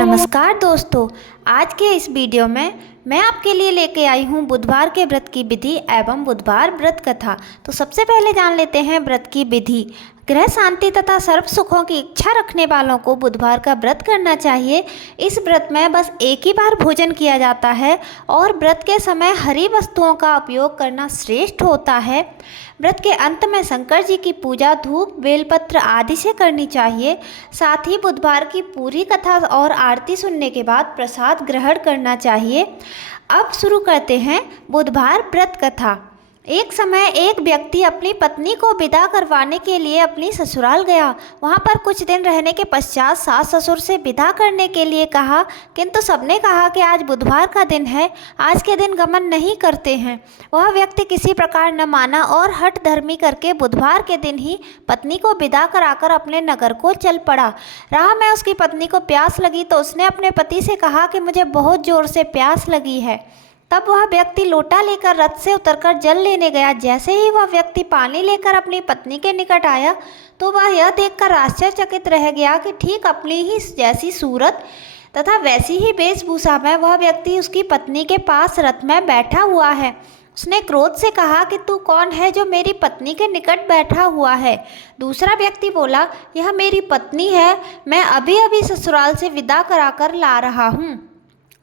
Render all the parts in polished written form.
नमस्कार दोस्तों, आज के इस वीडियो में मैं आपके लिए लेके आई हूँ बुधवार के व्रत की विधि एवं बुधवार व्रत कथा। तो सबसे पहले जान लेते हैं व्रत की विधि। गृह शांति तथा सर्व सुखों की इच्छा रखने वालों को बुधवार का व्रत करना चाहिए। इस व्रत में बस एक ही बार भोजन किया जाता है और व्रत के समय हरी वस्तुओं का उपयोग करना श्रेष्ठ होता है। व्रत के अंत में शंकर जी की पूजा धूप बेलपत्र आदि से करनी चाहिए। साथ ही बुधवार की पूरी कथा और आरती सुनने के बाद प्रसाद ग्रहण करना चाहिए। अब शुरू करते हैं बुधवार व्रत कथा। एक समय एक व्यक्ति अपनी पत्नी को विदा करवाने के लिए अपनी ससुराल गया। वहां पर कुछ दिन रहने के पश्चात सास ससुर से विदा करने के लिए कहा, किंतु सबने कहा कि आज बुधवार का दिन है, आज के दिन गमन नहीं करते हैं। वह व्यक्ति किसी प्रकार न माना और हठ धर्मी करके बुधवार के दिन ही पत्नी को विदा कराकर अपने नगर को चल पड़ा। राह में उसकी पत्नी को प्यास लगी तो उसने अपने पति से कहा कि मुझे बहुत जोर से प्यास लगी है। तब वह व्यक्ति लोटा लेकर रथ से उतरकर जल लेने गया। जैसे ही वह व्यक्ति पानी लेकर अपनी पत्नी के निकट आया तो वह यह देखकर आश्चर्यचकित रह गया कि ठीक अपनी ही जैसी सूरत तथा वैसी ही वेशभूषा में वह व्यक्ति उसकी पत्नी के पास रथ में बैठा हुआ है। उसने क्रोध से कहा कि तू कौन है जो मेरी पत्नी के निकट बैठा हुआ है। दूसरा व्यक्ति बोला, यह मेरी पत्नी है, मैं अभी अभी ससुराल से विदा कराकर ला रहा हूँ।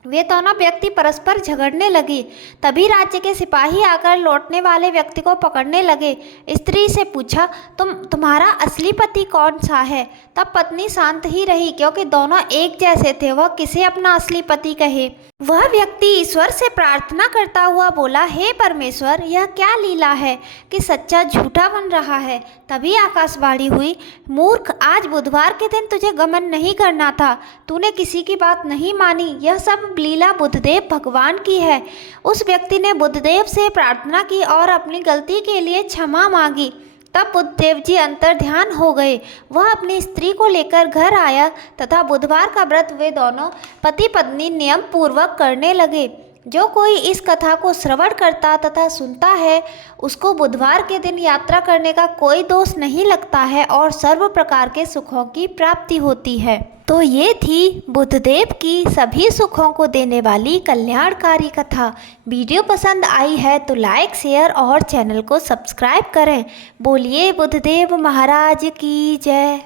वे दोनों व्यक्ति परस्पर झगड़ने लगे। तभी राज्य के सिपाही आकर लौटने वाले व्यक्ति को पकड़ने लगे। स्त्री से पूछा, तुम्हारा असली पति कौन सा है? तब पत्नी शांत ही रही, क्योंकि दोनों एक जैसे थे, वह किसे अपना असली पति कहे। वह व्यक्ति ईश्वर से प्रार्थना करता हुआ बोला, हे परमेश्वर, यह क्या लीला है कि सच्चा झूठा बन रहा है। तभी आकाशवाणी हुई, मूर्ख, आज बुधवार के दिन तुझे गमन नहीं करना था, तूने किसी की बात नहीं मानी, यह सब लीला बुद्धदेव भगवान की है। उस व्यक्ति ने बुद्धदेव से प्रार्थना की और अपनी गलती के लिए क्षमा मांगी। तब बुद्धदेव जी अंतर ध्यान हो गए। वह अपनी स्त्री को लेकर घर आया तथा बुधवार का व्रत वे दोनों पति पत्नी नियम पूर्वक करने लगे। जो कोई इस कथा को श्रवण करता तथा सुनता है उसको बुधवार के दिन यात्रा करने का कोई दोष नहीं लगता है और सर्व प्रकार के सुखों की प्राप्ति होती है। तो ये थी बुधदेव की सभी सुखों को देने वाली कल्याणकारी कथा। वीडियो पसंद आई है तो लाइक शेयर और चैनल को सब्सक्राइब करें। बोलिए बुधदेव महाराज की जय।